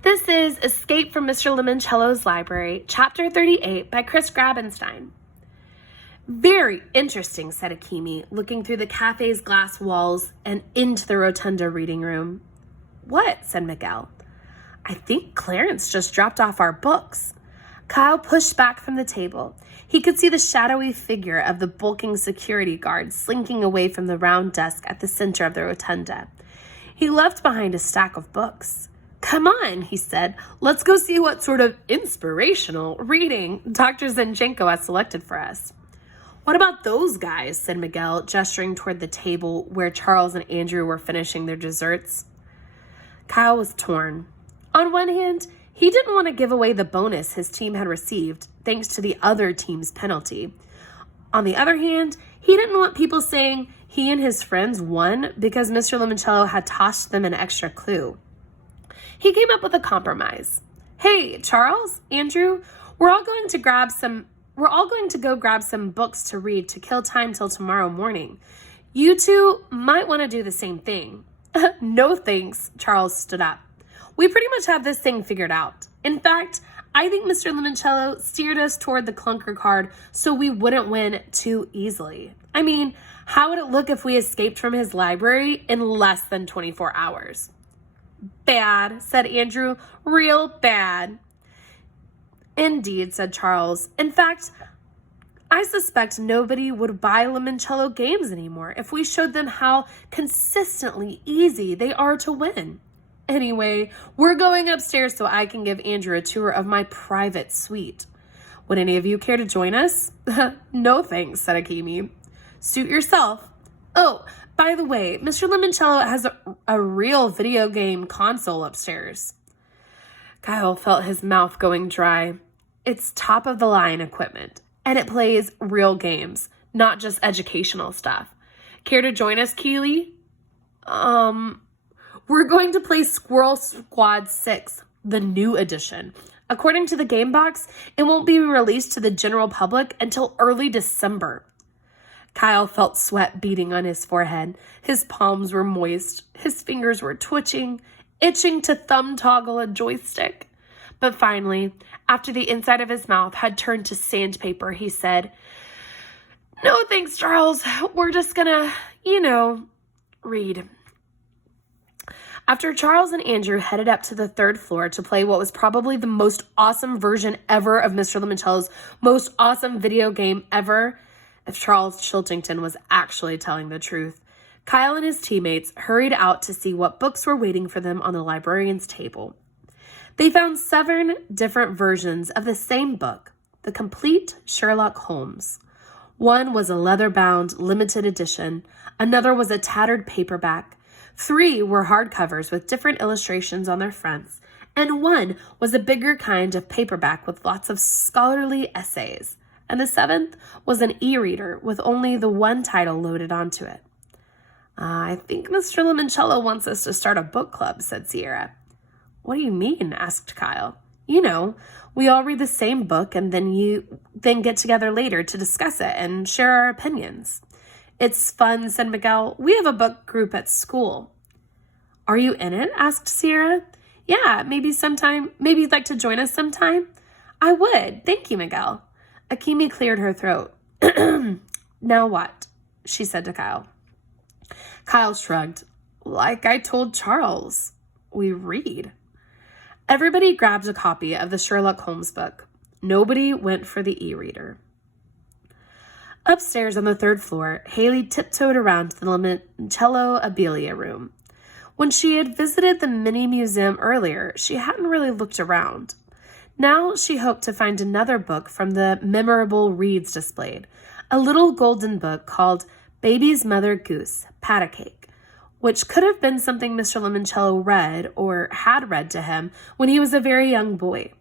This is Escape from Mr. Lemoncello's Library, Chapter 38 by Chris Grabenstein. Very interesting, said Akimi, looking through the cafe's glass walls and into the rotunda reading room. What? Said Miguel. I think Clarence just dropped off our books. Kyle pushed back from the table. He could see the shadowy figure of the bulking security guard slinking away from the round desk at the center of the rotunda. He left behind a stack of books. Come on, he said. Let's go see what sort of inspirational reading Dr. Zinchenko has selected for us. What about those guys, said Miguel, gesturing toward the table where Charles and Andrew were finishing their desserts. Kyle was torn. On one hand, he didn't want to give away the bonus his team had received, thanks to the other team's penalty. On the other hand, he didn't want people saying he and his friends won because Mr. Lemoncello had tossed them an extra clue. He came up with a compromise. Hey, Charles, Andrew, we're all going to go grab some books to read to kill time till tomorrow morning. You two might want to do the same thing. No thanks, Charles stood up. We pretty much have this thing figured out. In fact, I think Mr. Lemoncello steered us toward the clunker card so we wouldn't win too easily. I mean, how would it look if we escaped from his library in less than 24 hours? Bad, said Andrew. Real bad. Indeed, said Charles. In fact, I suspect nobody would buy Lemoncello games anymore if we showed them how consistently easy they are to win. Anyway, we're going upstairs so I can give Andrew a tour of my private suite. Would any of you care to join us? No thanks, said Akimi. Suit yourself. Oh, by the way, Mr. Lemoncello has a real video game console upstairs. Kyle felt his mouth going dry. It's top-of-the-line equipment, and it plays real games, not just educational stuff. Care to join us, Keeley? We're going to play Squirrel Squad 6, the new edition. According to the game box, it won't be released to the general public until early December. Kyle felt sweat beading on his forehead. His palms were moist. His fingers were twitching, itching to thumb toggle a joystick. But finally, after the inside of his mouth had turned to sandpaper, he said, No thanks, Charles. We're just gonna, read. After Charles and Andrew headed up to the third floor to play what was probably the most awesome version ever of Mr. Lemoncello's most awesome video game ever, if Charles Chiltington was actually telling the truth, Kyle and his teammates hurried out to see what books were waiting for them on the librarian's table. They found 7 different versions of the same book, The Complete Sherlock Holmes. One was a leather-bound limited edition, another was a tattered paperback, 3 were hardcovers with different illustrations on their fronts, and 1 was a bigger kind of paperback with lots of scholarly essays. And the 7th was an e-reader with only the one title loaded onto it. I think Mr. Lemoncello wants us to start a book club, said Sierra. What do you mean? Asked Kyle. We all read the same book and then get together later to discuss it and share our opinions. It's fun, said Miguel. We have a book group at school. Are you in it? Asked Sierra. Yeah, maybe you'd like to join us sometime? I would. Thank you, Miguel. Akimi cleared her throat. Now what? She said to Kyle. Kyle shrugged. Like I told Charles, we read. Everybody grabbed a copy of the Sherlock Holmes book. Nobody went for the e-reader. Upstairs on the 3rd floor, Haley tiptoed around to the Lemoncello Abelia room. When she had visited the mini museum earlier, she hadn't really looked around. Now she hoped to find another book from the memorable reads displayed, a little golden book called Baby's Mother Goose, Pat a Cake, which could have been something Mr. Lemoncello read or had read to him when he was a very young boy.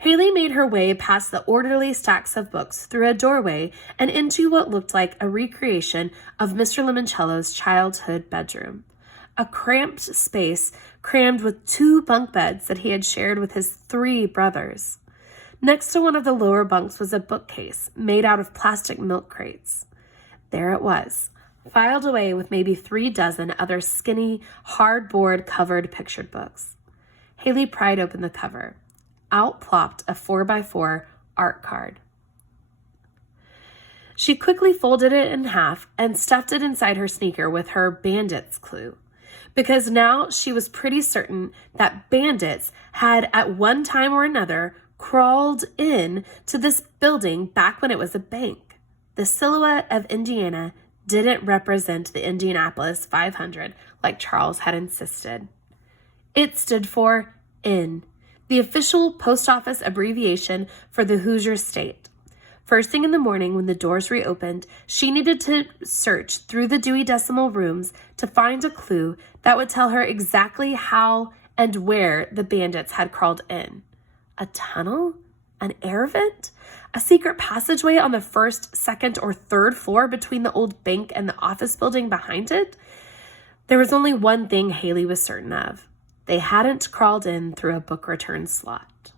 Haley made her way past the orderly stacks of books through a doorway and into what looked like a recreation of Mr. Lemoncello's childhood bedroom. A cramped space crammed with 2 bunk beds that he had shared with his 3 brothers. Next to one of the lower bunks was a bookcase made out of plastic milk crates. There it was, filed away with maybe 3 dozen other skinny, hardboard-covered pictured books. Haley pried open the cover. Out plopped a 4x4 art card. She quickly folded it in half and stuffed it inside her sneaker with her bandits clue, because now she was pretty certain that bandits had at one time or another crawled in to this building back when it was a bank. The silhouette of Indiana didn't represent the Indianapolis 500 like Charles had insisted. It stood for IN, the official post office abbreviation for the Hoosier state. First thing in the morning when the doors reopened, she needed to search through the Dewey Decimal rooms to find a clue that would tell her exactly how and where the bandits had crawled in. A tunnel? An air vent? A secret passageway on the first, second, or third floor between the old bank and the office building behind it? There was only one thing Haley was certain of. They hadn't crawled in through a book return slot.